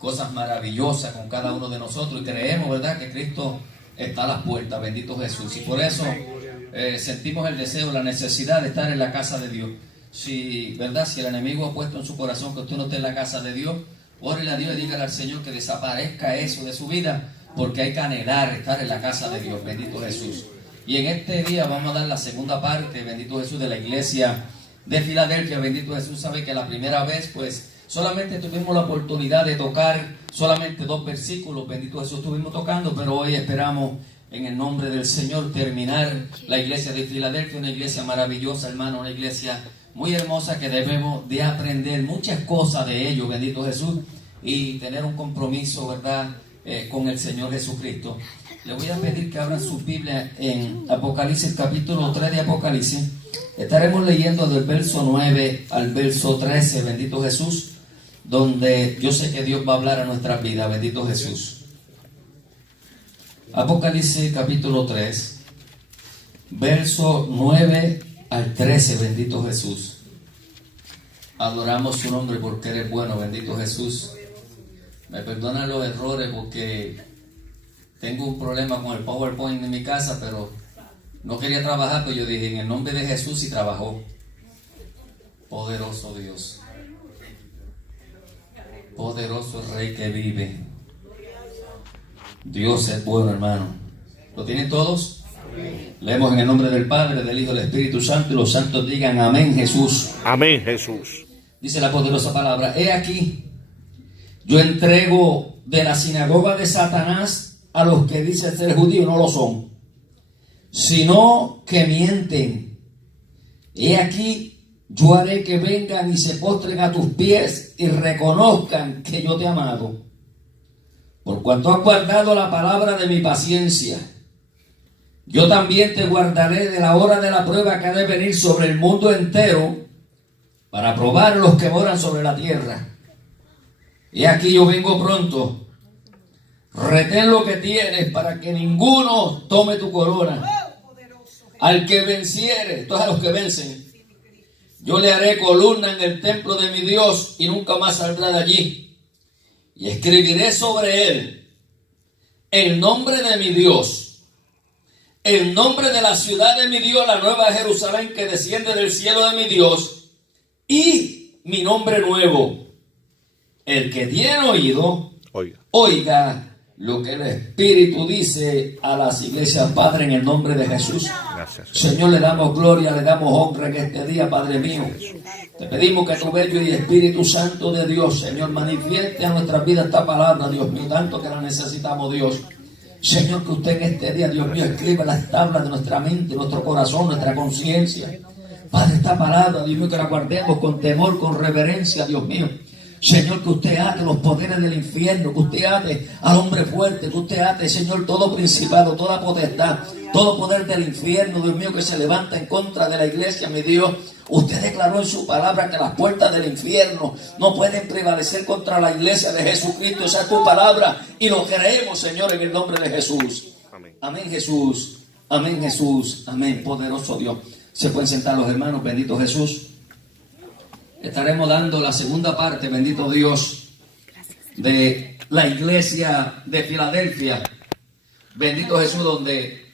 cosas maravillosas con cada uno de nosotros y creemos, ¿verdad?, que Cristo está a las puertas, bendito Jesús. Y por eso sentimos el deseo, la necesidad de estar en la casa de Dios. Si, ¿verdad?, si el enemigo ha puesto en su corazón que usted no esté en la casa de Dios, órele a Dios y dígale al Señor que desaparezca eso de su vida, porque hay que anhelar estar en la casa de Dios, bendito Jesús. Y en este día vamos a dar la segunda parte, bendito Jesús, de la iglesia de Filadelfia, bendito Jesús. Sabe que la primera vez, pues, solamente tuvimos la oportunidad de tocar solamente 2 versículos, bendito Jesús, estuvimos tocando, pero hoy esperamos en el nombre del Señor terminar la iglesia de Filadelfia, una iglesia maravillosa, hermano, una iglesia muy hermosa que debemos de aprender muchas cosas de ellos, bendito Jesús, y tener un compromiso, ¿verdad?, con el Señor Jesucristo. Le voy a pedir que abran su Biblia en Apocalipsis, capítulo 3 de Apocalipsis. Estaremos leyendo del verso 9 al verso 13, bendito Jesús, donde yo sé que Dios va a hablar a nuestras vidas, bendito Jesús. Apocalipsis, capítulo 3, verso 9 al 13, bendito Jesús. Adoramos su nombre porque eres bueno, bendito Jesús. Me perdonan los errores porque tengo un problema con el PowerPoint en mi casa, pero no quería trabajar, pero yo dije en el nombre de Jesús y trabajó. Poderoso Dios. Poderoso Rey que vive. Dios es bueno, hermano. ¿Lo tienen todos? Amén. Leemos en el nombre del Padre, del Hijo y del Espíritu Santo, y los santos digan amén, Jesús. Amén, Jesús. Dice la poderosa palabra: he aquí, yo entrego de la sinagoga de Satanás a los que dicen ser judíos, no lo son, sino que mienten. He aquí, yo haré que vengan y se postren a tus pies y reconozcan que yo te he amado. Por cuanto has guardado la palabra de mi paciencia, yo también te guardaré de la hora de la prueba que ha de venir sobre el mundo entero para probar a los que moran sobre la tierra. Y aquí yo vengo pronto. Retén lo que tienes para que ninguno tome tu corona. Al que venciere, todos a los que vencen, yo le haré columna en el templo de mi Dios y nunca más saldrá de allí. Y escribiré sobre él el nombre de mi Dios, el nombre de la ciudad de mi Dios, la nueva Jerusalén que desciende del cielo de mi Dios, y mi nombre nuevo. El que tiene oído, oiga lo que el Espíritu dice a las iglesias, Padre, en el nombre de Jesús. Gracias, Señor, le damos gloria, le damos honra en este día, Padre mío. Te pedimos que tu bello y Espíritu Santo de Dios, Señor, manifieste a nuestras vidas esta palabra, Dios mío, tanto que la necesitamos, Dios. Señor, que usted en este día, Dios mío, escriba las tablas de nuestra mente, nuestro corazón, nuestra conciencia. Padre, esta palabra, Dios mío, que la guardemos con temor, con reverencia, Dios mío. Señor, que usted ate los poderes del infierno, que usted ate al hombre fuerte, que usted ate, Señor, todo principado, toda potestad, todo poder del infierno, Dios mío, que se levanta en contra de la iglesia, mi Dios. Usted declaró en su palabra que las puertas del infierno no pueden prevalecer contra la iglesia de Jesucristo. Esa es tu palabra y lo creemos, Señor, en el nombre de Jesús. Amén. Amén, Jesús. Amén, Jesús. Amén, poderoso Dios. Se pueden sentar los hermanos, bendito Jesús. Estaremos dando la segunda parte, bendito Dios, de la iglesia de Filadelfia. Bendito Jesús, donde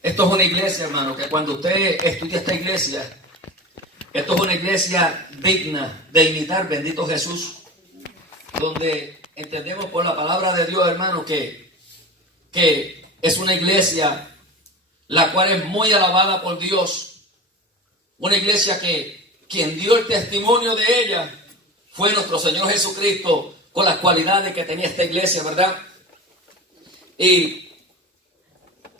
esto es una iglesia, hermano, que cuando usted estudia esta iglesia, esto es una iglesia digna de imitar, bendito Jesús, donde entendemos por la palabra de Dios, hermano, que es una iglesia la cual es muy alabada por Dios, una iglesia que quien dio el testimonio de ella fue nuestro Señor Jesucristo, con las cualidades que tenía esta iglesia, ¿verdad? Y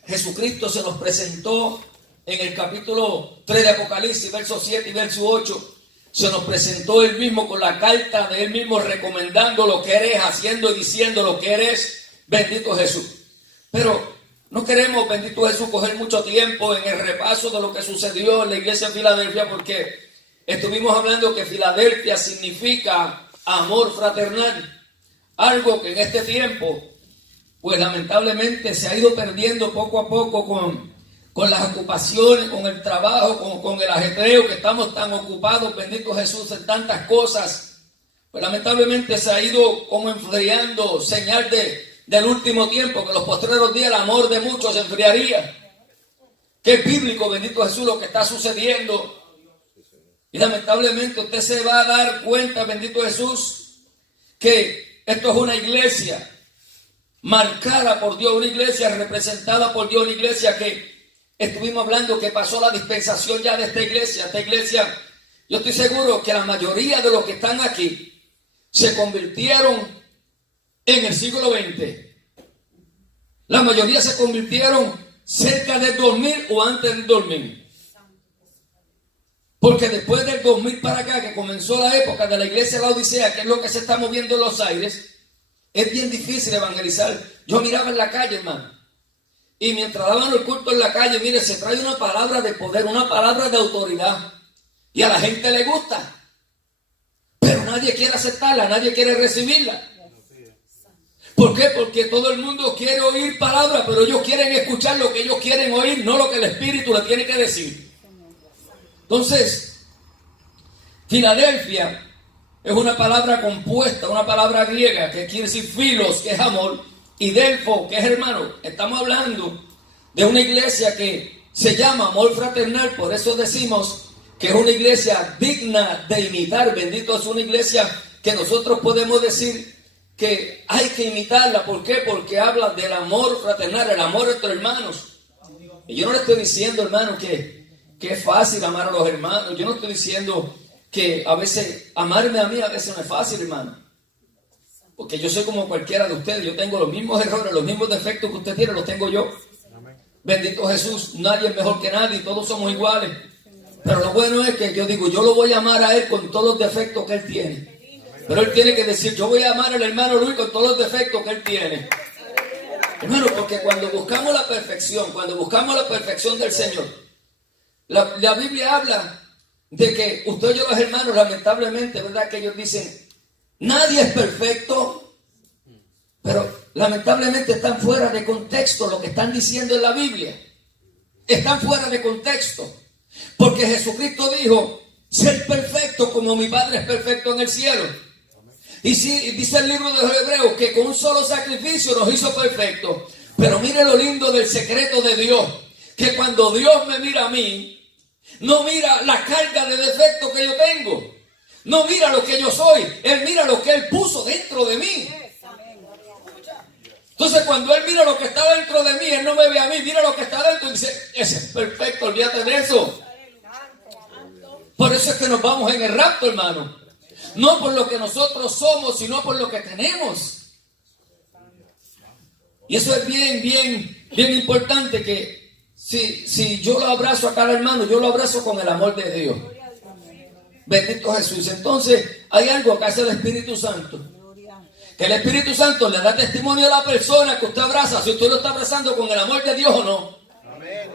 Jesucristo se nos presentó en el capítulo 3 de Apocalipsis, versos 7 y verso 8. Se nos presentó él mismo con la carta de él mismo, recomendando lo que eres, haciendo y diciendo lo que eres, bendito Jesús. Pero no queremos, bendito Jesús, coger mucho tiempo en el repaso de lo que sucedió en la iglesia de Filadelfia, porque estuvimos hablando que Filadelfia significa amor fraternal, algo que en este tiempo, pues lamentablemente se ha ido perdiendo poco a poco con las ocupaciones, con el trabajo, con el ajetreo, que estamos tan ocupados, bendito Jesús, en tantas cosas. Pues lamentablemente se ha ido como enfriando, señal del último tiempo, que en los postreros días el amor de muchos se enfriaría. Que es bíblico, bendito Jesús, lo que está sucediendo. Y lamentablemente usted se va a dar cuenta, bendito Jesús, que esto es una iglesia marcada por Dios, una iglesia representada por Dios, una iglesia que estuvimos hablando que pasó la dispensación ya de esta iglesia. Esta iglesia, yo estoy seguro que la mayoría de los que están aquí se convirtieron en el siglo XX. La mayoría se convirtieron cerca del 2000 o antes del 2000. Porque después del 2000 para acá, que comenzó la época de la iglesia de la Odisea, que es lo que se está moviendo en los aires, es bien difícil evangelizar. Yo miraba en la calle, hermano, y mientras daban el culto en la calle, mire, se trae una palabra de poder, una palabra de autoridad, y a la gente le gusta, pero nadie quiere aceptarla, nadie quiere recibirla. ¿Por qué? Porque todo el mundo quiere oír palabras, pero ellos quieren escuchar lo que ellos quieren oír, no lo que el Espíritu les tiene que decir. Entonces, Filadelfia es una palabra compuesta, una palabra griega que quiere decir filos, que es amor, y delfo, que es hermano. Estamos hablando de una iglesia que se llama amor fraternal, por eso decimos que es una iglesia digna de imitar. Bendito, es una iglesia que nosotros podemos decir que hay que imitarla. ¿Por qué? Porque habla del amor fraternal, el amor entre hermanos. Y yo no le estoy diciendo, hermano, que es fácil amar a los hermanos. Yo no estoy diciendo que a veces amarme a mí a veces no es fácil, hermano. Porque yo soy como cualquiera de ustedes. Yo tengo los mismos errores, los mismos defectos que usted tiene, los tengo yo. Bendito Jesús, nadie es mejor que nadie, todos somos iguales. Pero lo bueno es que yo digo, yo lo voy a amar a él con todos los defectos que él tiene. Pero él tiene que decir, yo voy a amar al hermano Luis con todos los defectos que él tiene. Hermano, porque cuando buscamos la perfección del Señor, la Biblia habla de que usted y yo, los hermanos, lamentablemente, ¿verdad? Que ellos dicen, nadie es perfecto, pero lamentablemente están fuera de contexto lo que están diciendo en la Biblia. Están fuera de contexto. Porque Jesucristo dijo, ser perfecto como mi Padre es perfecto en el cielo. Y sí, dice el libro de los Hebreos que con un solo sacrificio nos hizo perfectos. Pero mire lo lindo del secreto de Dios, que cuando Dios me mira a mí, no mira la carga de defecto que yo tengo, no mira lo que yo soy, Él mira lo que Él puso dentro de mí. Entonces cuando Él mira lo que está dentro de mí, Él no me ve a mí, mira lo que está dentro y dice, ese es perfecto, olvídate de eso. Por eso es que nos vamos en el rapto, hermano. No por lo que nosotros somos, sino por lo que tenemos. Y eso es bien importante, que si yo lo abrazo a cada hermano, yo lo abrazo con el amor de Dios. Bendito Jesús. Entonces hay algo que hace el Espíritu Santo, que el Espíritu Santo le da testimonio a la persona que usted abraza, si usted lo está abrazando con el amor de Dios o no. Amén.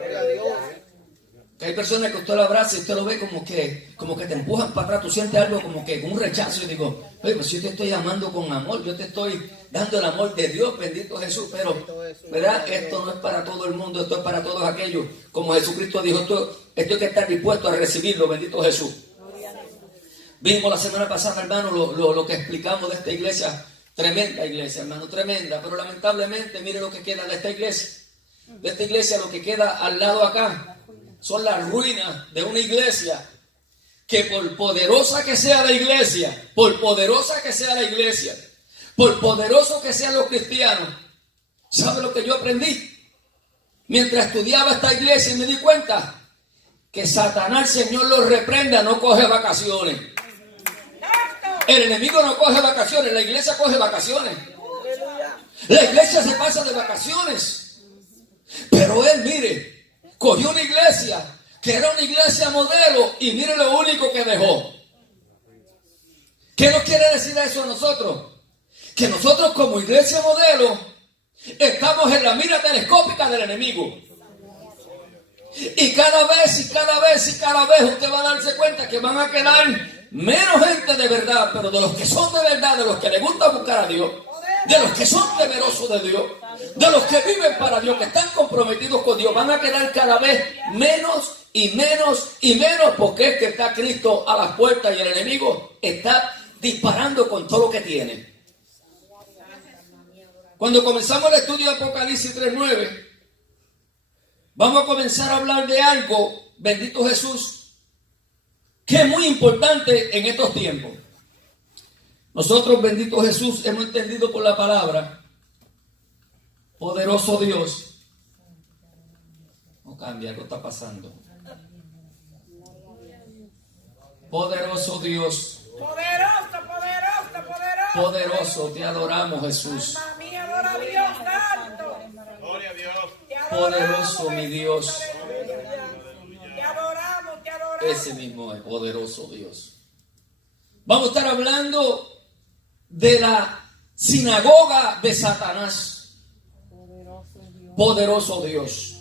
Que hay personas que usted lo abraza y usted lo ve como que te empujan para atrás, tú sientes algo como que un rechazo, y digo, oye, pues yo te estoy amando con amor, yo te estoy dando el amor de Dios, bendito Jesús, pero, ¿verdad? Esto no es para todo el mundo, esto es para todos aquellos, como Jesucristo dijo, esto hay que estar dispuesto a recibirlo, bendito Jesús. Vimos la semana pasada, hermano, lo que explicamos de esta iglesia, tremenda iglesia, hermano, tremenda, pero lamentablemente, mire lo que queda de esta iglesia lo que queda al lado acá, son las ruinas de una iglesia que por poderosa que sea la iglesia, por poderoso que sean los cristianos, ¿sabe lo que yo aprendí? Mientras estudiaba esta iglesia y me di cuenta que Satanás, el Señor lo reprenda, no coge vacaciones. El enemigo no coge vacaciones, la iglesia coge vacaciones. La iglesia se pasa de vacaciones. Pero él, mire, cogió una iglesia que era una iglesia modelo y mire lo único que dejó. ¿Qué nos quiere decir eso a nosotros? Que nosotros como iglesia modelo estamos en la mira telescópica del enemigo. Y cada vez usted va a darse cuenta que van a quedar menos gente de verdad, pero de los que son de verdad, de los que les gusta buscar a Dios, de los que son temerosos de Dios, de los que viven para Dios, que están comprometidos con Dios, van a quedar cada vez menos y menos, porque es que está Cristo a las puertas y el enemigo está disparando con todo lo que tiene. Cuando comenzamos el estudio de Apocalipsis 3:9, vamos a comenzar a hablar de algo, bendito Jesús, que es muy importante en estos tiempos. Nosotros, bendito Jesús, hemos entendido por la palabra, poderoso Dios. No cambia, algo está pasando. Poderoso Dios. Poderoso, te adoramos, Jesús. Alma mía, adora a Dios santo. Gloria a Dios. Poderoso, mi Dios. Te adoramos. Ese mismo es poderoso Dios. Vamos a estar hablando de la sinagoga de Satanás. Poderoso Dios.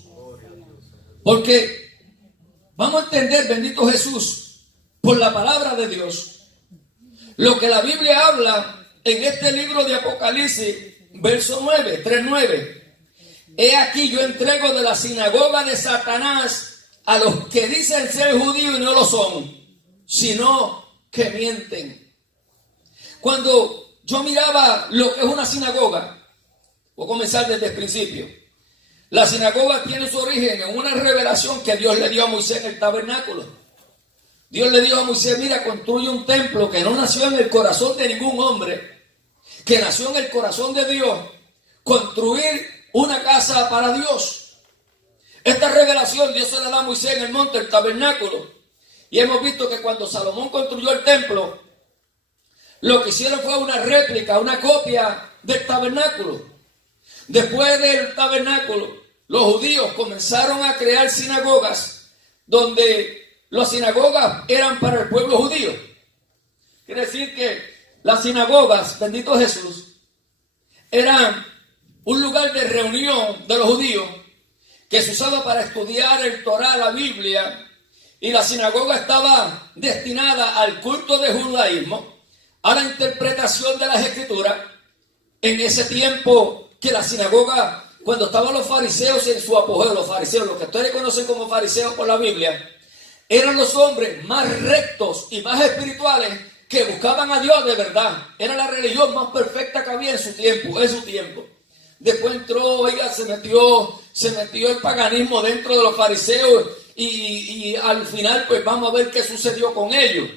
Porque vamos a entender, bendito Jesús, por la palabra de Dios, lo que la Biblia habla en este libro de Apocalipsis, verso 9, 3:9. He aquí yo entrego de la sinagoga de Satanás a los que dicen ser judíos y no lo son, sino que mienten. Cuando yo miraba lo que es una sinagoga, voy a comenzar desde el principio. La sinagoga tiene su origen en una revelación que Dios le dio a Moisés en el tabernáculo. Dios le dijo a Moisés, mira, construye un templo que no nació en el corazón de ningún hombre, que nació en el corazón de Dios, construir una casa para Dios. Esta revelación Dios se la da a Moisés en el monte, el tabernáculo. Y hemos visto que cuando Salomón construyó el templo, lo que hicieron fue una réplica, una copia del tabernáculo. Después del tabernáculo, los judíos comenzaron a crear sinagogas, donde las sinagogas eran para el pueblo judío. Quiere decir que las sinagogas, bendito Jesús, eran un lugar de reunión de los judíos que se usaba para estudiar el Torá, la Biblia, y la sinagoga estaba destinada al culto del judaísmo, a la interpretación de las escrituras. En ese tiempo que la sinagoga, cuando estaban los fariseos en su apogeo, los fariseos, los que ustedes conocen como fariseos por la Biblia, eran los hombres más rectos y más espirituales que buscaban a Dios de verdad. Era la religión más perfecta que había en su tiempo. Después entró, oiga, se metió el paganismo dentro de los fariseos y al final pues vamos a ver qué sucedió con ellos.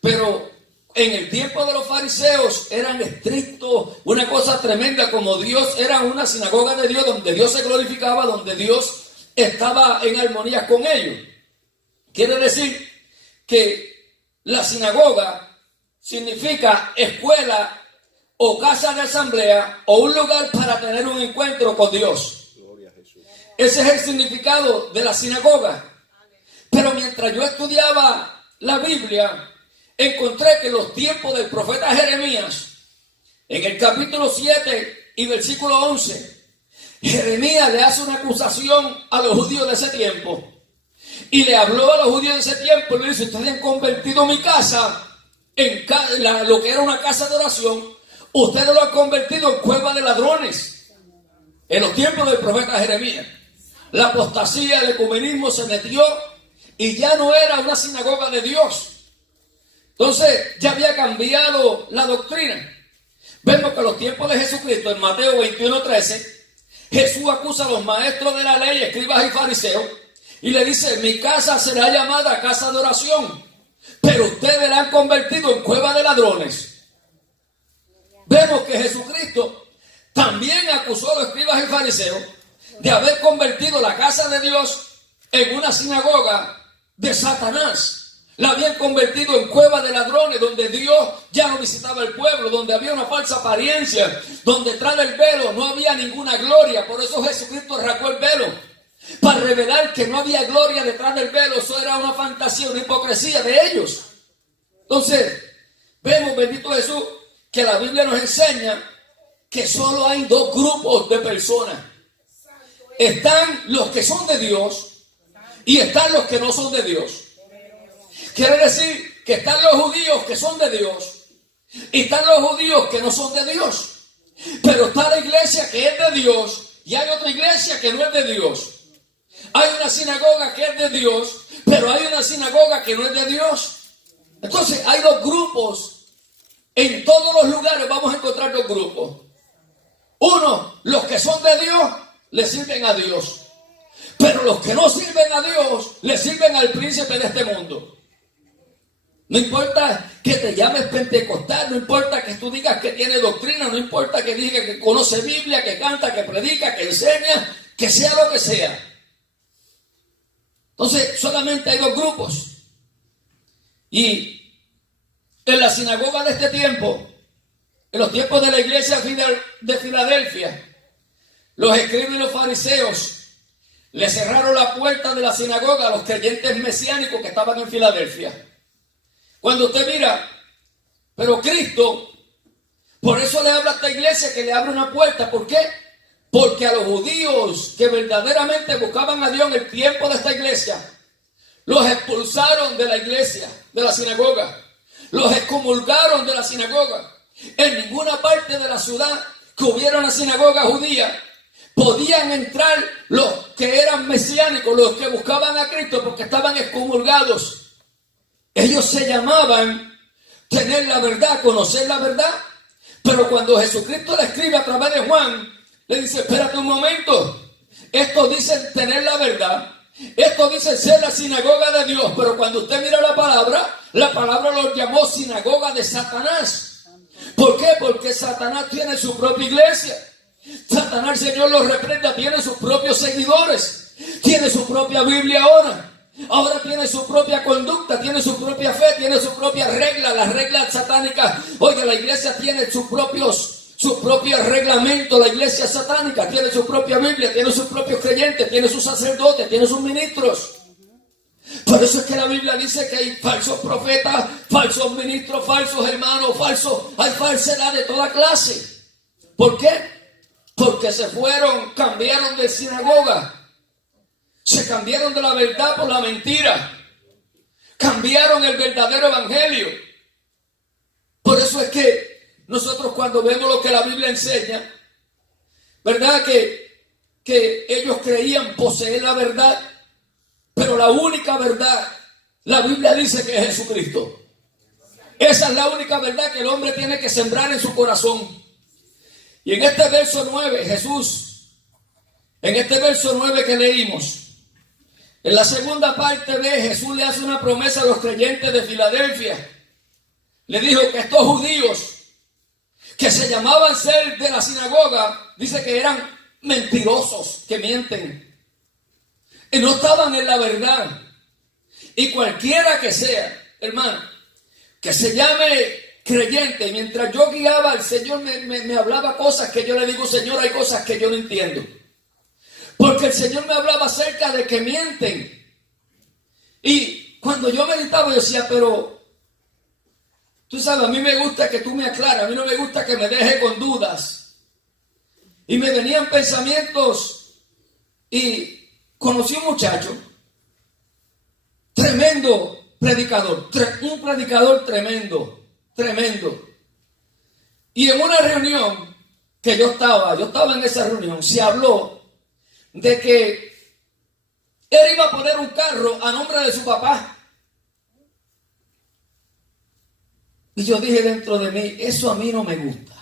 Pero en el tiempo de los fariseos eran estrictos, una cosa tremenda, como Dios era una sinagoga de Dios, donde Dios se glorificaba, donde Dios estaba en armonía con ellos. Quiere decir que la sinagoga significa escuela o casa de asamblea o un lugar para tener un encuentro con Dios. Ese es el significado de la sinagoga. Pero mientras yo estudiaba la Biblia, encontré que en los tiempos del profeta Jeremías, en el capítulo 7 y versículo 11, Jeremías le hace una acusación a los judíos de ese tiempo. Y le habló a los judíos de ese tiempo y le dice, ustedes han convertido mi casa en lo que era una casa de oración, ustedes lo han convertido en cueva de ladrones. En los tiempos del profeta Jeremías, la apostasía, el ecumenismo se metió y ya no era una sinagoga de Dios. Entonces ya había cambiado la doctrina. Vemos que en los tiempos de Jesucristo, en Mateo 21:13, Jesús acusa a los maestros de la ley, escribas y fariseos, y le dice, mi casa será llamada casa de oración, pero ustedes la han convertido en cueva de ladrones. Vemos que Jesucristo también acusó a los escribas y fariseos de haber convertido la casa de Dios en una sinagoga de Satanás. La habían convertido en cueva de ladrones, donde Dios ya no visitaba el pueblo, donde había una falsa apariencia, donde tras del velo no había ninguna gloria. Por eso Jesucristo rasgó el velo, para revelar que no había gloria detrás del velo. Eso era una fantasía, una hipocresía de ellos. Entonces, vemos, bendito Jesús, que la Biblia nos enseña que solo hay dos grupos de personas. Están los que son de Dios y están los que no son de Dios. Quiere decir que están los judíos que son de Dios y están los judíos que no son de Dios. Pero está la iglesia que es de Dios y hay otra iglesia que no es de Dios. Hay una sinagoga que es de Dios, pero hay una sinagoga que no es de Dios. Entonces hay dos grupos en todos los lugares vamos a encontrar dos grupos. Uno, los que son de Dios, le sirven a Dios. Pero los que no sirven a Dios, le sirven al príncipe de este mundo. No importa que te llames pentecostal, no importa que tú digas que tiene doctrina, no importa que digas que conoce Biblia, que canta, que predica, que enseña, que sea lo que sea. Entonces, solamente hay dos grupos. Y en la sinagoga de este tiempo, en los tiempos de la iglesia de Filadelfia, los escribas y los fariseos le cerraron la puerta de la sinagoga a los creyentes mesiánicos que estaban en Filadelfia. Cuando usted mira, pero Cristo, por eso le habla a esta iglesia que le abre una puerta. ¿Por qué? Porque a los judíos que verdaderamente buscaban a Dios en el tiempo de esta iglesia, los expulsaron de la iglesia, de la sinagoga. Los excomulgaron de la sinagoga. En ninguna parte de la ciudad que hubiera una sinagoga judía podían entrar los que eran mesiánicos, los que buscaban a Cristo, porque estaban excomulgados. Ellos se llamaban tener la verdad, conocer la verdad. Pero cuando Jesucristo le escribe a través de Juan, le dice: espérate un momento, esto dice tener la verdad, esto dice ser la sinagoga de Dios. Pero cuando usted mira la palabra lo llamó sinagoga de Satanás. ¿Por qué? Porque Satanás tiene su propia iglesia. Satanás, el Señor lo reprenda, tiene sus propios seguidores, tiene su propia Biblia ahora tiene su propia conducta, tiene su propia fe, tiene su propia regla, las reglas satánicas. Oiga, la iglesia tiene sus propios reglamentos, la iglesia satánica tiene su propia Biblia, tiene sus propios creyentes, tiene sus sacerdotes, tiene sus ministros. Por eso es que la Biblia dice que hay falsos profetas, falsos ministros, falsos hermanos, hay falsedad de toda clase. ¿Por qué? Porque cambiaron de sinagoga, se cambiaron de la verdad por la mentira, cambiaron el verdadero evangelio. Por eso es que nosotros, cuando vemos lo que la Biblia enseña, ¿verdad? Que ellos creían poseer la verdad, pero la única verdad, la Biblia dice que es Jesucristo. Esa es la única verdad que el hombre tiene que sembrar en su corazón. Y en este verso 9, en este verso 9 que leímos, en la segunda parte Jesús le hace una promesa a los creyentes de Filadelfia. Le dijo que estos judíos que se llamaban ser de la sinagoga, dice que eran mentirosos, que mienten, y no estaban en la verdad. Y cualquiera que sea, hermano, que se llame creyente, y mientras yo guiaba, el Señor me hablaba cosas que yo le digo: Señor, hay cosas que yo no entiendo. Porque el Señor me hablaba acerca de que mienten. Y cuando yo meditaba, yo decía: pero tú sabes, a mí me gusta que tú me aclares, a mí no me gusta que me deje con dudas. Y me venían pensamientos, y conocí un muchacho, tremendo predicador, un predicador tremendo. Y en una reunión que yo estaba en esa reunión, se habló de que él iba a poner un carro a nombre de su papá. Y yo dije dentro de mí: eso a mí no me gusta,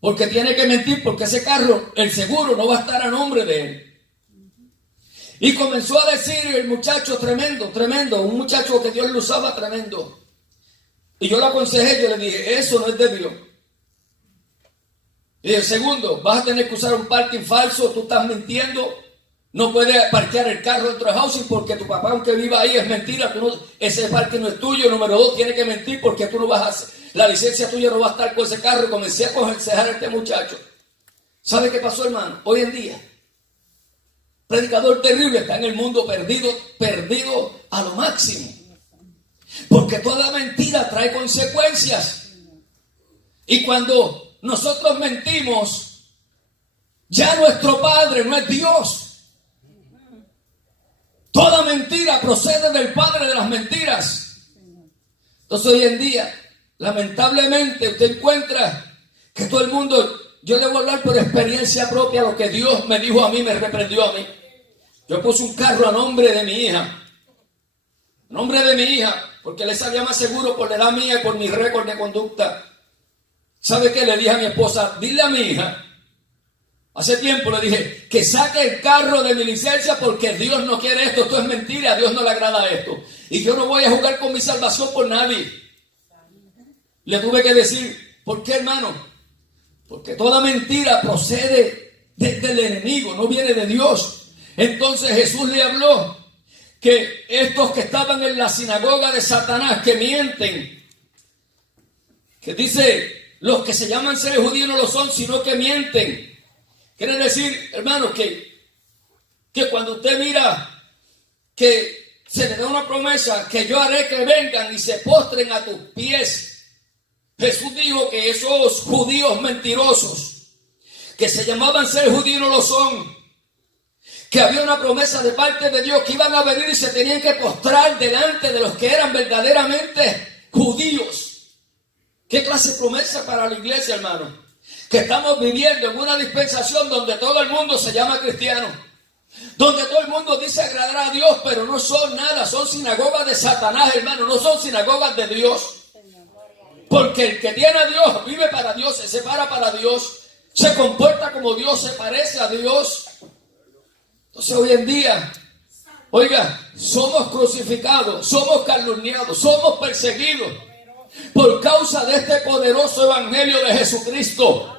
porque tiene que mentir, porque ese carro, el seguro no va a estar a nombre de él. Y comenzó a decir el muchacho: tremendo, un muchacho que Dios lo usaba tremendo. Y yo lo aconsejé, yo le dije: eso no es de Dios. Y el segundo, vas a tener que usar un parking falso, tú estás mintiendo, no puedes parquear el carro dentro de housing porque tu papá, aunque viva ahí, es mentira, ese parking no es tuyo. Número 2, tiene que mentir porque tú no vas la licencia tuya no va a estar con ese carro. Y comencé a aconsejar a este muchacho. ¿Sabe qué pasó, hermano? Hoy en día, predicador terrible, está en el mundo perdido a lo máximo. Porque toda mentira trae consecuencias. Y cuando nosotros mentimos, ya nuestro Padre no es Dios. Toda mentira procede del padre de las mentiras. Entonces hoy en día, lamentablemente, usted encuentra que todo el mundo, yo le voy a hablar por experiencia propia, lo que Dios me dijo a mí, me reprendió a mí. Yo puse un carro a nombre de mi hija. porque le salía más seguro por la edad mía y por mi récord de conducta. ¿Sabe qué? Le dije a mi esposa, dile a mi hija, hace tiempo le dije, que saque el carro de mi licencia porque Dios no quiere esto, esto es mentira, a Dios no le agrada esto. Y yo no voy a jugar con mi salvación por nadie. Le tuve que decir, ¿por qué, hermano? Porque toda mentira procede del enemigo, no viene de Dios. Entonces Jesús le habló que estos que estaban en la sinagoga de Satanás, que mienten, que dice, los que se llaman seres judíos no lo son, sino que mienten. Quiere decir, hermano, que cuando usted mira que se le da una promesa, que yo haré que vengan y se postren a tus pies. Jesús dijo que esos judíos mentirosos, que se llamaban ser judíos no lo son, que había una promesa de parte de Dios que iban a venir y se tenían que postrar delante de los que eran verdaderamente judíos. ¿Qué clase de promesa para la iglesia, hermano? Que estamos viviendo en una dispensación donde todo el mundo se llama cristiano, donde todo el mundo dice agradar a Dios, pero no son nada, son sinagogas de Satanás, hermano, no son sinagogas de Dios. Porque el que tiene a Dios, vive para Dios, se separa para Dios, se comporta como Dios, se parece a Dios. Entonces hoy en día, oiga, somos crucificados, somos calumniados, somos perseguidos por causa de este poderoso evangelio de Jesucristo.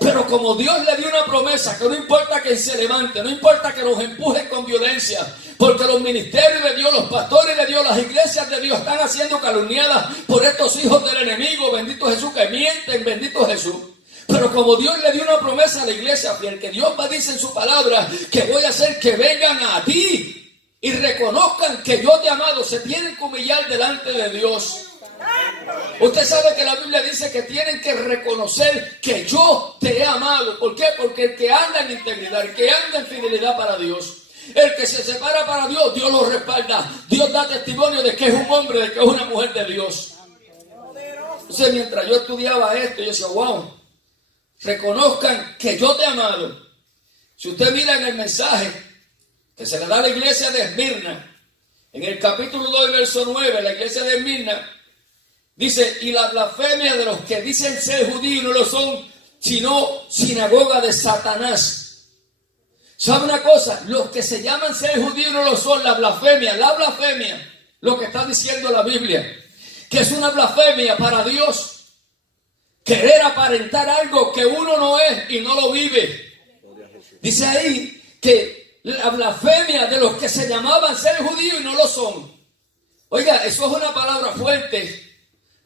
Pero como Dios le dio una promesa, que no importa que se levante, no importa que nos empujen con violencia, porque los ministerios de Dios, los pastores de Dios, las iglesias de Dios están siendo calumniadas por estos hijos del enemigo, bendito Jesús, que mienten, bendito Jesús. Pero como Dios le dio una promesa a la iglesia fiel, que Dios va a decir en su palabra, que voy a hacer que vengan a ti y reconozcan que yo te he amado, se tienen que humillar delante de Dios. Usted sabe que la Biblia dice que tienen que reconocer que yo te he amado. ¿Por qué? Porque el que anda en integridad, el que anda en fidelidad para Dios, el que se separa para Dios, Dios lo respalda. Dios da testimonio de que es un hombre, de que es una mujer de Dios. Entonces, mientras yo estudiaba esto, yo decía, wow, reconozcan que yo te he amado. Si usted mira en el mensaje que se le da a la iglesia de Esmirna, en el capítulo 2, verso 9, la iglesia de Esmirna, dice, y la blasfemia de los que dicen ser judíos no lo son, sino sinagoga de Satanás. ¿Sabe una cosa? Los que se llaman ser judíos no lo son, la blasfemia, lo que está diciendo la Biblia, que es una blasfemia para Dios, querer aparentar algo que uno no es y no lo vive. Dice ahí que la blasfemia de los que se llamaban ser judíos y no lo son. Oiga, eso es una palabra fuerte,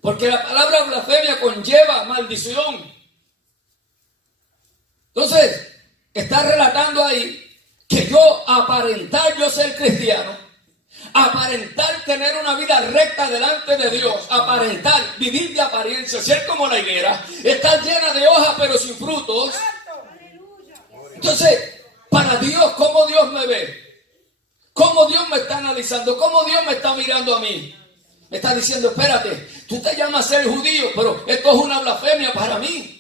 porque la palabra blasfemia conlleva maldición. Entonces, está relatando ahí que yo aparentar yo ser cristiano, aparentar tener una vida recta delante de Dios, aparentar vivir de apariencia, ser como la higuera, estar llena de hojas pero sin frutos. Entonces, para Dios, ¿cómo Dios me ve? ¿Cómo Dios me está analizando? ¿Cómo Dios me está mirando a mí? Me está diciendo, espérate, tú te llamas ser judío, pero esto es una blasfemia para mí.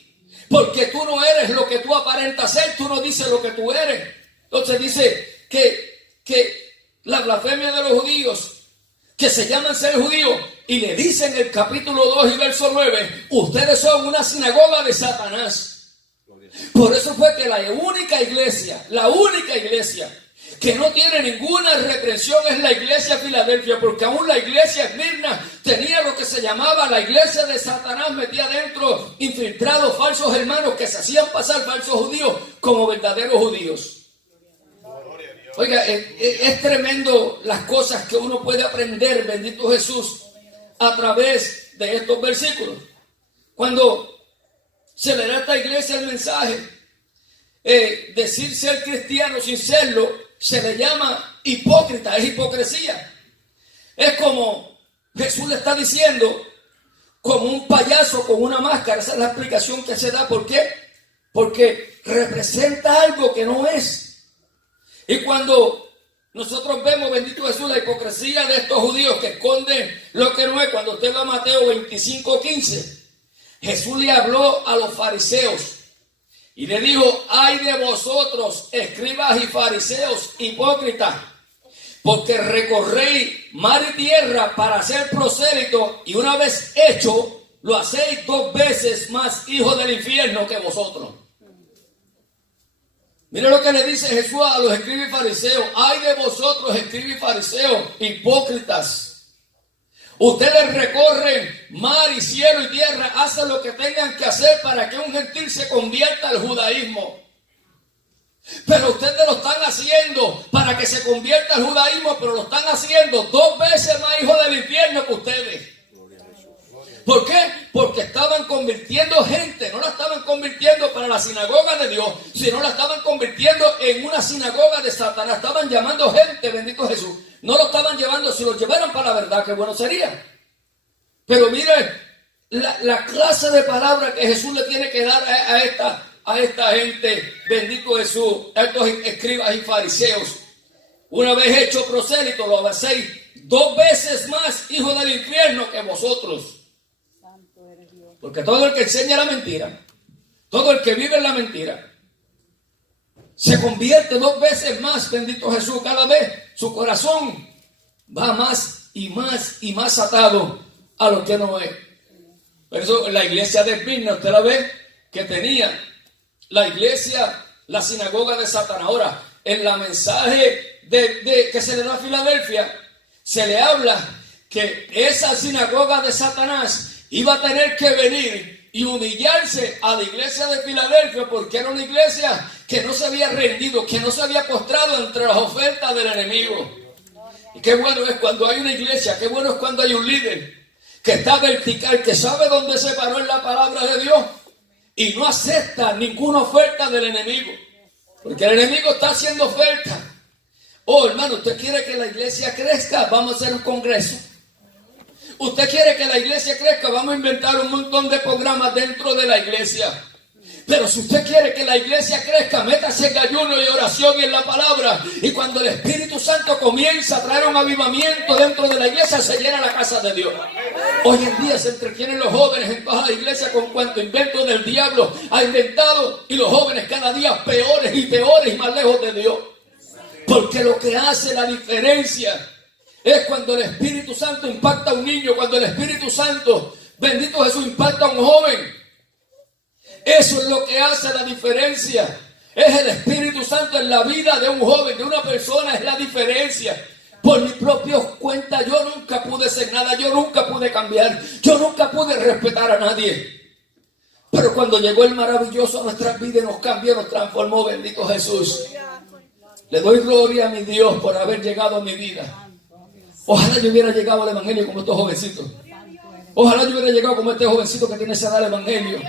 Porque tú no eres lo que tú aparentas ser, tú no dices lo que tú eres. Entonces dice que la blasfemia de los judíos, que se llaman ser judíos, y le dice en el capítulo 2 y verso 9, ustedes son una sinagoga de Satanás. Por eso fue que la única iglesia que no tiene ninguna reprensión es la iglesia de Filadelfia, porque aún la iglesia Esmirna tenía lo que se llamaba la iglesia de Satanás, metía dentro infiltrados falsos hermanos que se hacían pasar falsos judíos como verdaderos judíos. Oiga, es tremendo las cosas que uno puede aprender, bendito Jesús, a través de estos versículos. Cuando se le da a esta iglesia el mensaje, decir ser cristiano sin serlo, se le llama hipócrita, es hipocresía. Es como Jesús le está diciendo, como un payaso con una máscara. Esa es la explicación que se da. ¿Por qué? Porque representa algo que no es. Y cuando nosotros vemos, bendito Jesús, la hipocresía de estos judíos que esconden lo que no es, cuando usted va a Mateo 25:15, Jesús le habló a los fariseos y le dijo, ay de vosotros, escribas y fariseos hipócritas, porque recorréis mar y tierra para ser prosélito, y una vez hecho, lo hacéis 2 veces más hijos del infierno que vosotros. Mire lo que le dice Jesús a los escribas y fariseos. Ay de vosotros, escribas y fariseos, hipócritas. Ustedes recorren mar y cielo y tierra, hacen lo que tengan que hacer para que un gentil se convierta al judaísmo. Pero ustedes lo están haciendo para que se convierta al judaísmo, pero lo están haciendo 2 veces más hijos del infierno que ustedes. ¿Por qué? Porque estaban convirtiendo gente, no la estaban convirtiendo para la sinagoga de Dios, sino la estaban convirtiendo en una sinagoga de Satanás. Estaban llamando gente, bendito Jesús. No lo estaban llevando, si lo llevaran para la verdad, qué bueno sería. Pero miren, la clase de palabra que Jesús le tiene que dar a esta gente, bendito Jesús, a estos escribas y fariseos. Una vez hecho prosélito, lo hacéis 2 veces más hijos del infierno que vosotros. Porque todo el que enseña la mentira, todo el que vive en la mentira, se convierte 2 veces más, bendito Jesús. Cada vez su corazón va más y más y más atado a lo que no es. Por eso la iglesia de Esmirna, usted la ve, que tenía la iglesia, la sinagoga de Satanás. Ahora, en la mensaje que se le da a Filadelfia, se le habla que esa sinagoga de Satanás iba a tener que venir y humillarse a la iglesia de Filadelfia, porque era una iglesia que no se había rendido, que no se había postrado entre las ofertas del enemigo. Y qué bueno es cuando hay una iglesia, qué bueno es cuando hay un líder que está vertical, que sabe dónde se paró en la palabra de Dios y no acepta ninguna oferta del enemigo, porque el enemigo está haciendo oferta. Oh, hermano, ¿usted quiere que la iglesia crezca? Vamos a hacer un congreso. ¿Usted quiere que la iglesia crezca? Vamos a inventar un montón de programas dentro de la iglesia. Pero si usted quiere que la iglesia crezca, métase en ayuno y oración y en la palabra. Y cuando el Espíritu Santo comienza a traer un avivamiento dentro de la iglesia, se llena la casa de Dios. Hoy en día se entretienen los jóvenes en toda la iglesia con cuanto invento del diablo ha inventado. Y los jóvenes cada día peores y peores y más lejos de Dios. Porque lo que hace la diferencia es cuando el Espíritu Santo impacta a un niño, cuando el Espíritu Santo, bendito Jesús, impacta a un joven. Eso es lo que hace la diferencia. Es el Espíritu Santo en la vida de un joven, de una persona, es la diferencia. Por mi propia cuenta, yo nunca pude ser nada, yo nunca pude cambiar, yo nunca pude respetar a nadie. Pero cuando llegó el maravilloso a nuestras vidas, nos cambió, nos transformó, bendito Jesús. Le doy gloria a mi Dios por haber llegado a mi vida. Ojalá yo hubiera llegado al evangelio como estos jovencitos. Ojalá yo hubiera llegado como este jovencito que tiene esa edad al evangelio.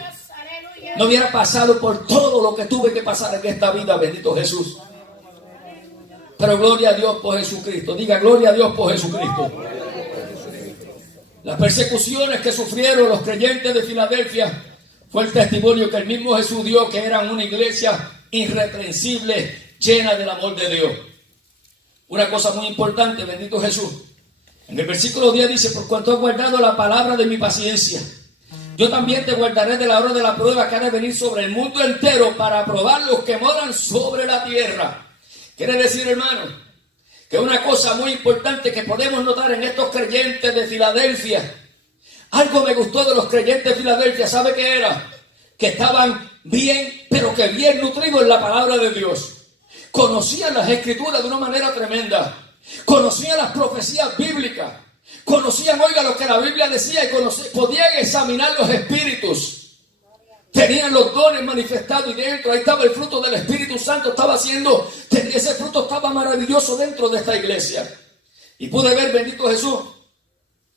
No hubiera pasado por todo lo que tuve que pasar en esta vida, bendito Jesús. Pero gloria a Dios por Jesucristo. Diga gloria a Dios por Jesucristo. Las persecuciones que sufrieron los creyentes de Filadelfia fue el testimonio que el mismo Jesús dio, que eran una iglesia irreprensible, llena del amor de Dios. Una cosa muy importante, bendito Jesús. En el versículo 10 dice: por cuanto has guardado la palabra de mi paciencia, yo también te guardaré de la hora de la prueba que ha de venir sobre el mundo entero para probar los que moran sobre la tierra. Quiere decir, hermano, que una cosa muy importante que podemos notar en estos creyentes de Filadelfia, algo me gustó de los creyentes de Filadelfia, ¿sabe qué era? Que estaban bien, pero que bien nutridos en la palabra de Dios. Conocían las escrituras de una manera tremenda. Conocían las profecías bíblicas. Conocían, oiga, lo que la Biblia decía, y podían examinar los espíritus. Tenían los dones manifestados y dentro, ahí estaba el fruto del Espíritu Santo, estaba haciendo, ese fruto estaba maravilloso dentro de esta iglesia. Y pude ver, bendito Jesús,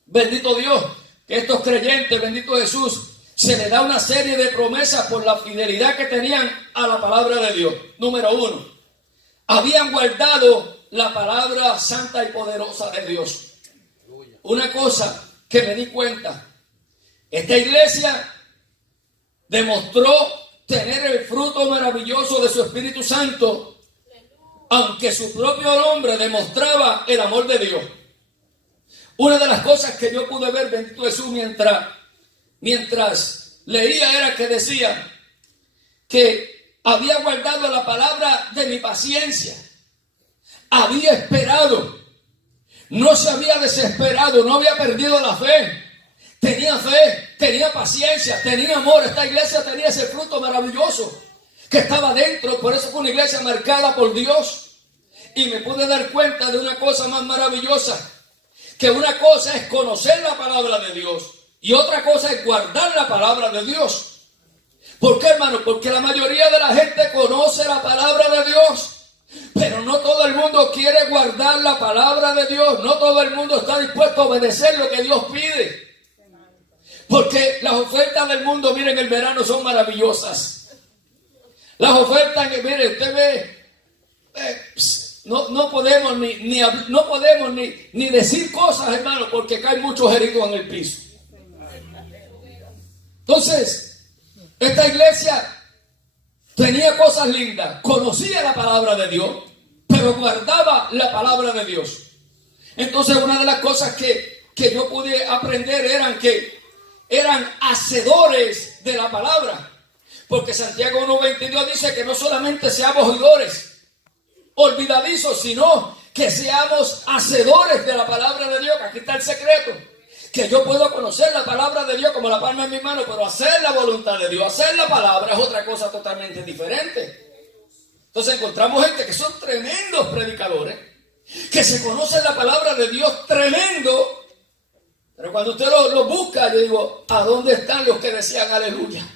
bendito Dios, que estos creyentes, bendito Jesús, se les da una serie de promesas por la fidelidad que tenían a la palabra de Dios. Número 1. Habían guardado la palabra santa y poderosa de Dios. Una cosa que me di cuenta, esta iglesia demostró tener el fruto maravilloso de su Espíritu Santo, aunque su propio nombre demostraba el amor de Dios. Una de las cosas que yo pude ver, bendito Jesús, mientras leía, era que decía que había guardado la palabra de mi paciencia. Había esperado no se había desesperado, no había perdido la fe. Tenía fe, tenía paciencia, tenía amor. Esta iglesia tenía ese fruto maravilloso que estaba dentro. Por eso fue una iglesia marcada por Dios. Y me pude dar cuenta de una cosa más maravillosa. Que una cosa es conocer la palabra de Dios y otra cosa es guardar la palabra de Dios. ¿Por qué, hermano? Porque la mayoría de la gente conoce la palabra de Dios, pero no todo el mundo quiere guardar la palabra de Dios. No todo el mundo está dispuesto a obedecer lo que Dios pide. Porque las ofertas del mundo, miren, el verano son maravillosas. Las ofertas que, miren, usted ve, no podemos ni decir cosas, hermano, porque caen muchos heridos en el piso. Entonces, esta iglesia tenía cosas lindas, conocía la palabra de Dios, pero guardaba la palabra de Dios. Entonces, una de las cosas que yo pude aprender eran hacedores de la palabra. Porque Santiago 1:22 dice que no solamente seamos oidores, olvidadizos, sino que seamos hacedores de la palabra de Dios. Aquí está el secreto, que yo puedo conocer la palabra de Dios como la palma de mi mano, pero hacer la voluntad de Dios, hacer la palabra es otra cosa totalmente diferente. Entonces encontramos gente que son tremendos predicadores, que se conocen la palabra de Dios tremendo, pero cuando usted lo busca, yo digo, ¿a dónde están los que decían aleluya?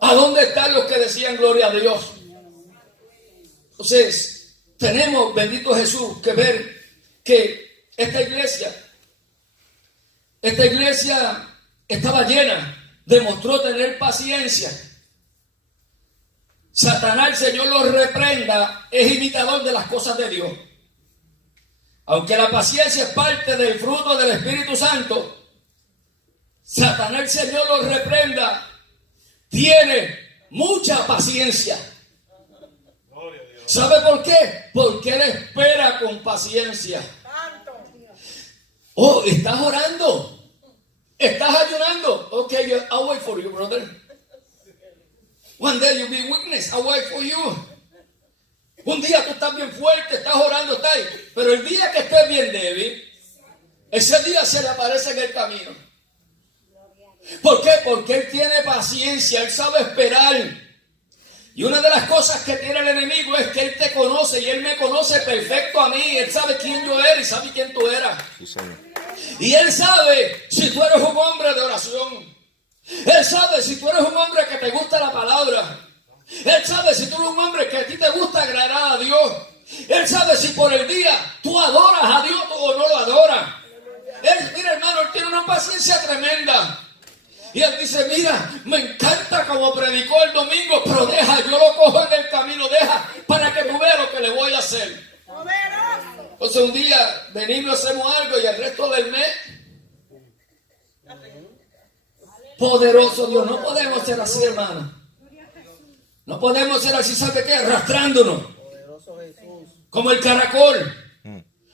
¿A dónde están los que decían gloria a Dios? Entonces, tenemos, bendito Jesús, que ver que esta iglesia estaba llena, demostró tener paciencia. Satanás, el Señor lo reprenda, es imitador de las cosas de Dios. Aunque la paciencia es parte del fruto del Espíritu Santo, Satanás, el Señor lo reprenda, tiene mucha paciencia. ¿Sabe por qué? Porque Él espera con paciencia. Oh, ¿estás orando? ¿Estás ayunando? Okay, I'll wait for you, brother. One day you'll be witness. I'll wait for you. Un día tú estás bien fuerte, estás orando, estás ahí. Pero el día que estés bien débil, ese día se le aparece en el camino. ¿Por qué? Porque Él tiene paciencia, Él sabe esperar. Y una de las cosas que tiene el enemigo es que Él te conoce y Él me conoce perfecto a mí. Él sabe quién yo era y sabe quién tú eras. Y Él sabe si tú eres un hombre de oración. Él sabe si tú eres un hombre que te gusta la palabra. Él sabe si tú eres un hombre que a ti te gusta agradar a Dios. Él sabe si por el día tú adoras a Dios o no lo adoras. Mira, hermano, Él tiene una paciencia tremenda. Y Él dice, mira, me encanta como predicó el domingo, pero deja, yo lo cojo en el camino, deja, para que tú veas lo que le voy a hacer. Entonces un día venimos, hacemos algo y el resto del mes, poderoso Dios, no podemos ser así, hermano. No podemos ser así, ¿sabe qué? Arrastrándonos. Como el caracol.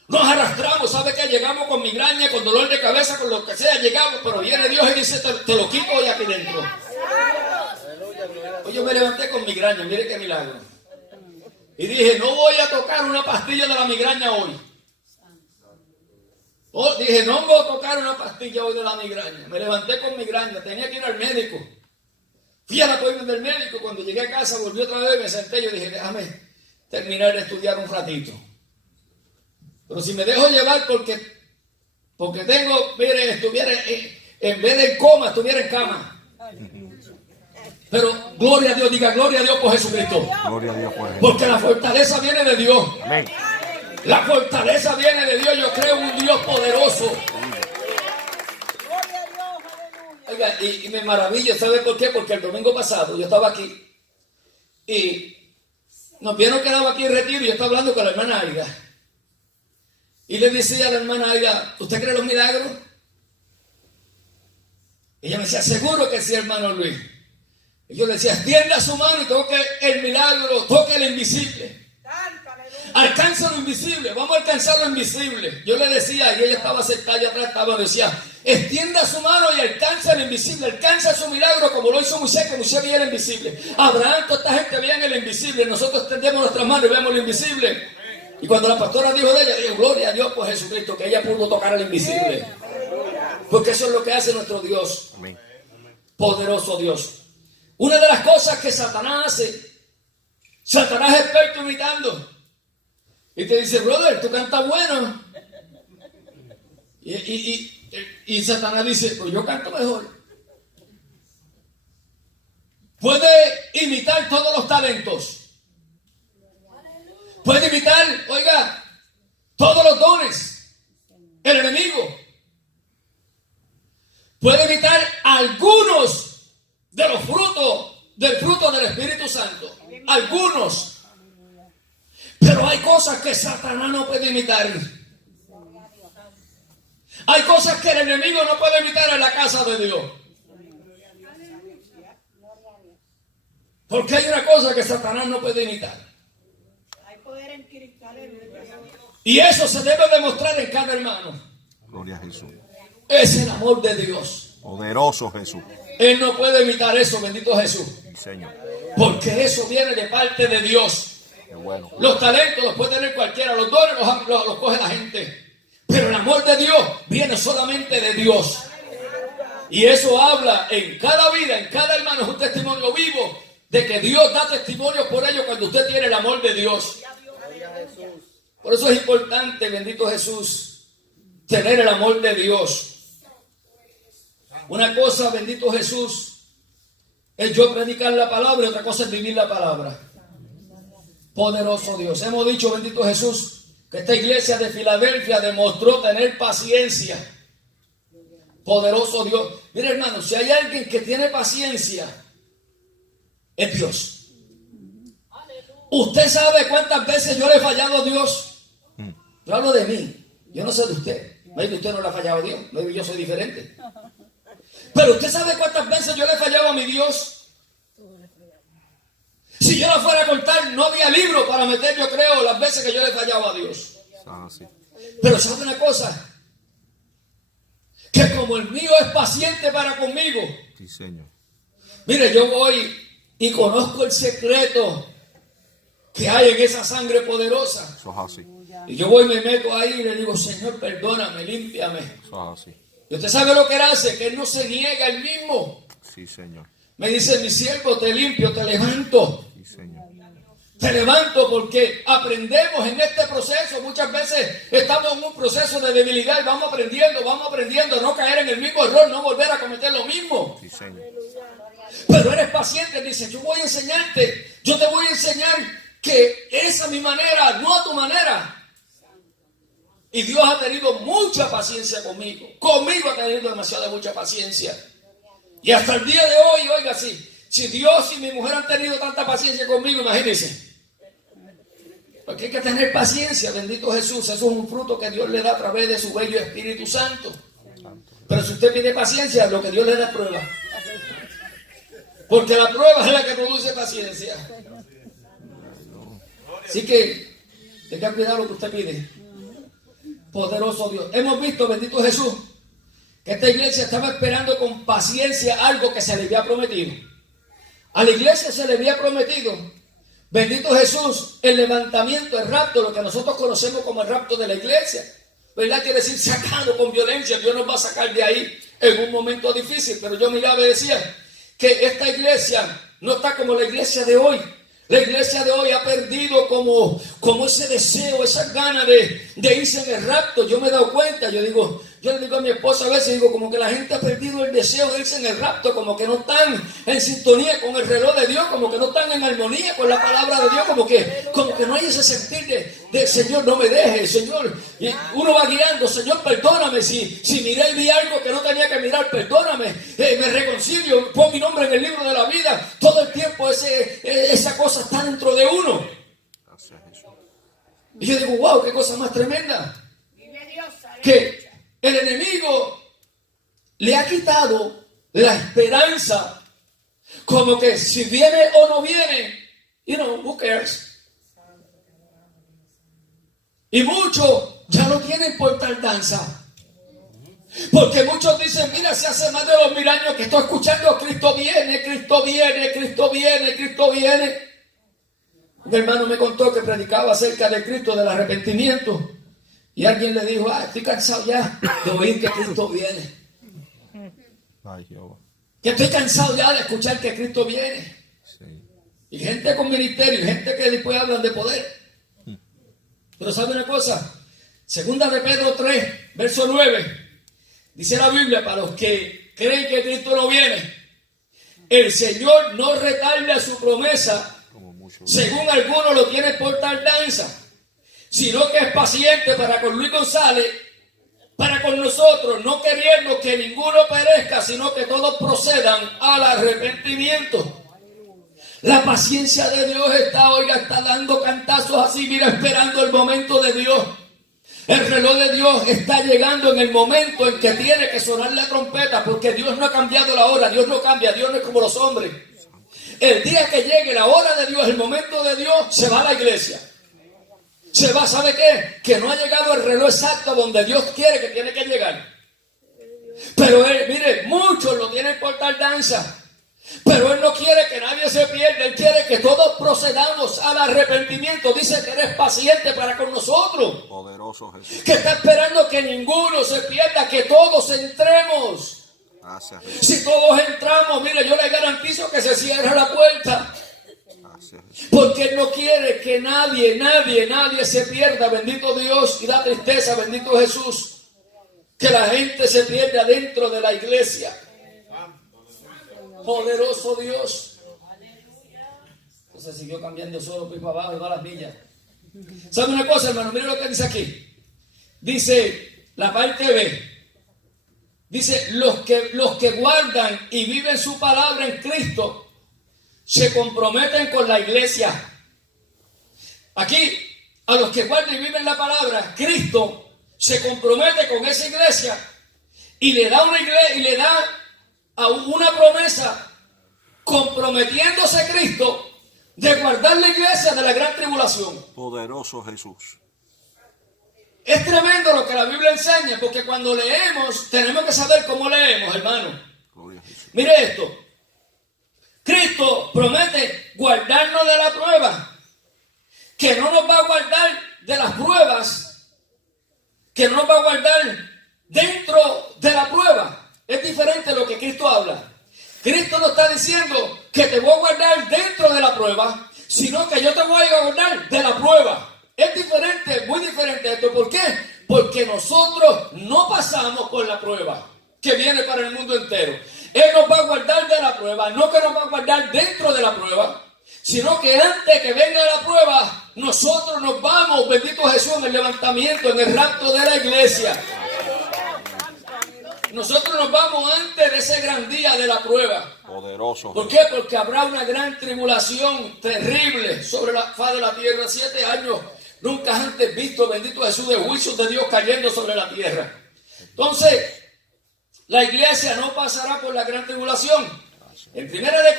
Nos arrastramos, ¿sabe qué? Llegamos con migraña, con dolor de cabeza, con lo que sea, llegamos, pero viene Dios y dice, te lo quito hoy aquí dentro. Hoy yo me levanté con migraña, mire qué milagro. Y dije, no voy a tocar una pastilla de la migraña hoy. Dije, no voy a tocar una pastilla hoy de la migraña. Me levanté con migraña, tenía que ir al médico. Fui a la appointment del médico, cuando llegué a casa, volví otra vez, me senté, yo dije, déjame terminar de estudiar un ratito. Pero si me dejo llevar porque tengo, mire, estuviera en vez de en coma, estuviera en cama. Pero gloria a Dios, diga gloria a Dios por Jesucristo. Gloria a Dios por Jesucristo. Porque la fortaleza viene de Dios. Amén. La fortaleza viene de Dios. Yo creo en un Dios poderoso. Oiga, y me maravillo, ¿sabe por qué? Porque el domingo pasado yo estaba aquí y nos vieron que daba aquí en retiro y yo estaba hablando con la hermana Aida. Y le decía a la hermana Aida, ¿usted cree los milagros? Y ella me decía, seguro que sí, hermano Luis. Y yo le decía, extienda su mano y toque el milagro, toque el invisible. Alcanza lo invisible, vamos a alcanzar lo invisible. Yo le decía, y ella estaba sentada allá atrás, decía, extienda su mano y alcanza el invisible, alcanza su milagro como lo hizo Moisés, que Moisés veía el invisible. Abraham, toda esta gente veía el invisible, nosotros extendemos nuestras manos y vemos lo invisible. Y cuando la pastora dijo de ella, dijo, gloria a Dios por Jesucristo, que ella pudo tocar al invisible. Porque eso es lo que hace nuestro Dios. Amén. Poderoso Dios. Una de las cosas que Satanás hace, Satanás es experto imitando. Y te dice, brother, tú cantas bueno. Y Satanás dice, pues yo canto mejor. Puede imitar todos los talentos. Puede imitar, oiga, todos los dones. El enemigo puede imitar algunos de los frutos del fruto del Espíritu Santo. Algunos. Pero hay cosas que Satanás no puede imitar. Hay cosas que el enemigo no puede imitar en la casa de Dios. Porque hay una cosa que Satanás no puede imitar. Y eso se debe demostrar en cada hermano. Gloria a Jesús. Es el amor de Dios. Poderoso Jesús. Él no puede imitar eso, bendito Jesús. Sí, Señor. Porque eso viene de parte de Dios. Qué bueno. Los talentos los puede tener cualquiera, los dones los coge la gente. Pero el amor de Dios viene solamente de Dios. Y eso habla en cada vida, en cada hermano, es un testimonio vivo de que Dios da testimonio por ello cuando usted tiene el amor de Dios. Por eso es importante, bendito Jesús, tener el amor de Dios. Una cosa, bendito Jesús, es yo predicar la palabra y otra cosa es vivir la palabra. Poderoso Dios. Hemos dicho, bendito Jesús, que esta iglesia de Filadelfia demostró tener paciencia. Poderoso Dios. Mire, hermano, si hay alguien que tiene paciencia, es Dios. ¿Usted sabe cuántas veces yo le he fallado a Dios? Yo hablo de mí. Yo no sé de usted. Maybe usted no le ha fallado a Dios. Maybe yo soy diferente. Pero usted sabe cuántas veces yo le he fallado a mi Dios. Si yo la fuera a contar, no había libro para meter, yo creo, las veces que yo le he fallado a Dios. Sí. Pero sabe una cosa, que como el mío es paciente para conmigo. Sí, Señor. Mire, yo voy y conozco el secreto que hay en esa sangre poderosa. Eso es así. Y yo voy y me meto ahí y le digo, Señor, perdóname, límpiame. Eso es así. Y usted sabe lo que él hace, que él no se niega él mismo. Sí, Señor. Me dice, mi siervo, te limpio, te levanto. Sí, Señor. Te levanto porque aprendemos en este proceso. Muchas veces estamos en un proceso de debilidad y vamos aprendiendo a no caer en el mismo error, no volver a cometer lo mismo. Sí, Señor. Pero eres paciente, dice, yo voy a enseñarte, yo te voy a enseñar que esa es mi manera, no a tu manera. Y Dios ha tenido mucha paciencia conmigo. Conmigo ha tenido demasiada mucha paciencia. Y hasta el día de hoy, oiga, si Dios y mi mujer han tenido tanta paciencia conmigo, imagínense. Porque hay que tener paciencia, bendito Jesús. Eso es un fruto que Dios le da a través de su bello Espíritu Santo. Pero si usted pide paciencia, lo que Dios le da es prueba. Porque la prueba es la que produce paciencia. Así que tenga cuidado lo que usted pide. Poderoso Dios. Hemos visto, bendito Jesús, que esta iglesia estaba esperando con paciencia algo que se le había prometido. A la iglesia se le había prometido, bendito Jesús, el levantamiento, el rapto, lo que nosotros conocemos como el rapto de la iglesia. ¿Verdad? Quiere decir sacado con violencia. Dios nos va a sacar de ahí en un momento difícil. Pero yo miraba y decía que esta iglesia no está como la iglesia de hoy. La iglesia de hoy ha perdido como ese deseo, esas ganas de irse en el rapto. Yo me he dado cuenta, yo le digo a mi esposa a veces, como que la gente ha perdido el deseo de irse en el rapto, como que no están en sintonía con el reloj de Dios, como que no están en armonía con la palabra de Dios, como que no hay ese sentir de Señor, no me dejes, Señor. Y uno va guiando, Señor, perdóname, si miré y vi algo que no tenía que mirar, perdóname, me reconcilio, pon mi nombre en el libro de la vida. Todo el tiempo esa cosa está dentro de uno. Y yo digo, wow, qué cosa más tremenda. Que el enemigo le ha quitado la esperanza, como que si viene o no viene, who cares. Y muchos ya no tienen por tardanza. Porque muchos dicen, mira, si hace más de 2000 años que estoy escuchando, Cristo viene, Cristo viene, Cristo viene, Cristo viene. Un hermano me contó que predicaba acerca de Cristo, del arrepentimiento. Y alguien le dijo, estoy cansado ya de oír que Cristo viene. Ay, Jehová. Que estoy cansado ya de escuchar que Cristo viene. Sí. Y gente con ministerio, gente que después hablan de poder. Pero ¿sabe una cosa? Segunda de Pedro 3, verso 9. Dice la Biblia, para los que creen que Cristo no viene, el Señor no retarda su promesa, según algunos lo tienen por tardanza, sino que es paciente para con Luis González, para con nosotros, no queriendo que ninguno perezca, sino que todos procedan al arrepentimiento. La paciencia de Dios está dando cantazos así, mira, esperando el momento de Dios. El reloj de Dios está llegando en el momento en que tiene que sonar la trompeta, porque Dios no ha cambiado la hora, Dios no cambia, Dios no es como los hombres. El día que llegue la hora de Dios, el momento de Dios, se va a la iglesia. Se va, ¿sabe qué? Que no ha llegado el reloj exacto donde Dios quiere que tiene que llegar. Pero Él, mire, muchos lo tienen por tardanza. Pero Él no quiere que nadie se pierda. Él quiere que todos procedamos al arrepentimiento. Dice que eres paciente para con nosotros. Poderoso Jesús. Que está esperando que ninguno se pierda, que todos entremos. Gracias, Jesús. Si todos entramos, mire, yo le garantizo que se cierra la puerta. Gracias, Jesús. Porque Él no quiere que nadie se pierda. Bendito Dios. Y da tristeza, bendito Jesús, que la gente se pierda dentro de la iglesia. Poderoso Dios. Entonces siguió cambiando solo para abajo y va a las millas. ¿Sabe una cosa, hermano? Mire lo que dice aquí. Dice la parte B. Dice, los que guardan y viven su palabra en Cristo se comprometen con la iglesia. Aquí, a los que guardan y viven la palabra, Cristo se compromete con esa iglesia y le da una promesa, comprometiéndose Cristo de guardar la iglesia de la gran tribulación. Poderoso Jesús. Es tremendo lo que la Biblia enseña, porque cuando leemos tenemos que saber cómo leemos, hermano. Gloria a Jesús. Mire esto. Cristo promete guardarnos de la prueba, que no nos va a guardar de las pruebas, que no nos va a guardar dentro de la prueba. Es diferente lo que Cristo habla. Cristo no está diciendo que te voy a guardar dentro de la prueba, sino que yo te voy a guardar de la prueba. Es diferente, muy diferente esto. ¿Por qué? Porque nosotros no pasamos por la prueba que viene para el mundo entero. Él nos va a guardar de la prueba, no que nos va a guardar dentro de la prueba, sino que antes que venga la prueba, nosotros nos vamos, bendito Jesús, en el levantamiento, en el rapto de la iglesia. Nosotros nos vamos antes de ese gran día de la prueba. Poderoso. ¿Por qué? Porque habrá una gran tribulación terrible sobre la faz de la tierra. 7 años nunca antes visto, bendito Jesús, de juicios de Dios cayendo sobre la tierra. Entonces, la iglesia no pasará por la gran tribulación. En 1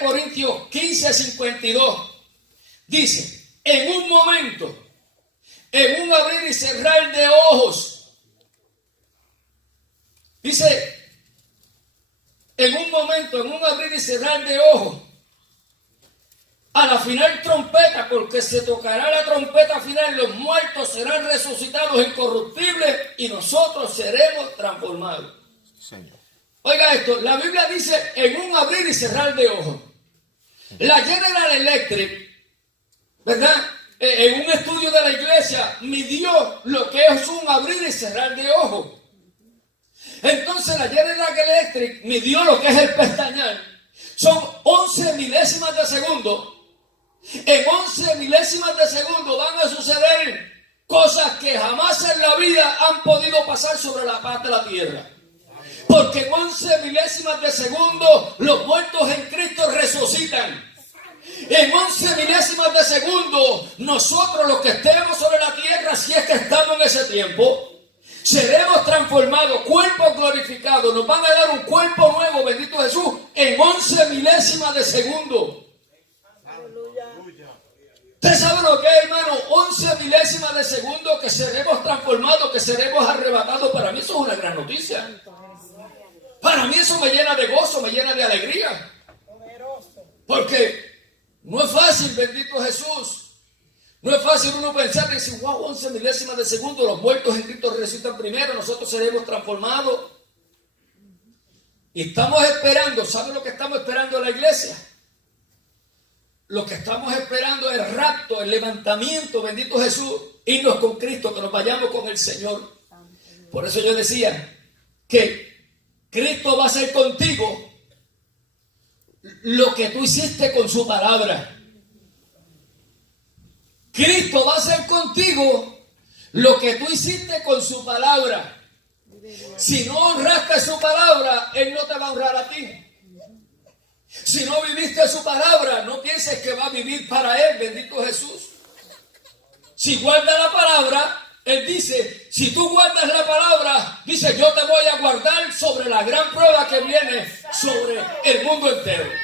Corintios 15:52 dice, en un momento, en un abrir y cerrar de ojos, dice, en un momento, en un abrir y cerrar de ojos, a la final trompeta, porque se tocará la trompeta final, los muertos serán resucitados incorruptibles y nosotros seremos transformados. Señor. Oiga esto, la Biblia dice en un abrir y cerrar de ojos. La General Electric, ¿verdad? En un estudio de la iglesia midió lo que es un abrir y cerrar de ojos. Entonces la General Electric midió lo que es el pestañear. Son 11 milésimas de segundo. En 11 milésimas de segundo van a suceder cosas que jamás en la vida han podido pasar sobre la faz de la tierra. Porque en 11 milésimas de segundo los muertos en Cristo resucitan. En 11 milésimas de segundo nosotros los que estemos sobre la tierra, si es que estamos en ese tiempo, seremos transformados, cuerpos glorificados, nos van a dar un cuerpo nuevo, bendito Jesús, en 11 milésimas de segundo. ¿Usted sabe lo que es, hermano? 11 milésimas de segundo que seremos transformados, que seremos arrebatados. Para mí eso es una gran noticia. Para mí eso me llena de gozo, me llena de alegría. Porque No es fácil, bendito Jesús. No es fácil uno pensar que si, wow, 11 milésimas de segundo, los muertos en Cristo resucitan primero, nosotros seremos transformados. Y estamos esperando, ¿sabe lo que estamos esperando en la iglesia? Lo que estamos esperando es el rapto, el levantamiento, bendito Jesús, irnos con Cristo, que nos vayamos con el Señor. Por eso yo decía que Cristo va a hacer contigo lo que tú hiciste con su palabra. Cristo va a hacer contigo lo que tú hiciste con su palabra. Si no honraste su palabra, Él no te va a honrar a ti. Si no viviste su palabra, no pienses que va a vivir para Él, bendito Jesús. Si guardas la palabra, Él dice, si tú guardas la palabra, dice, yo te voy a guardar sobre la gran prueba que viene sobre el mundo entero.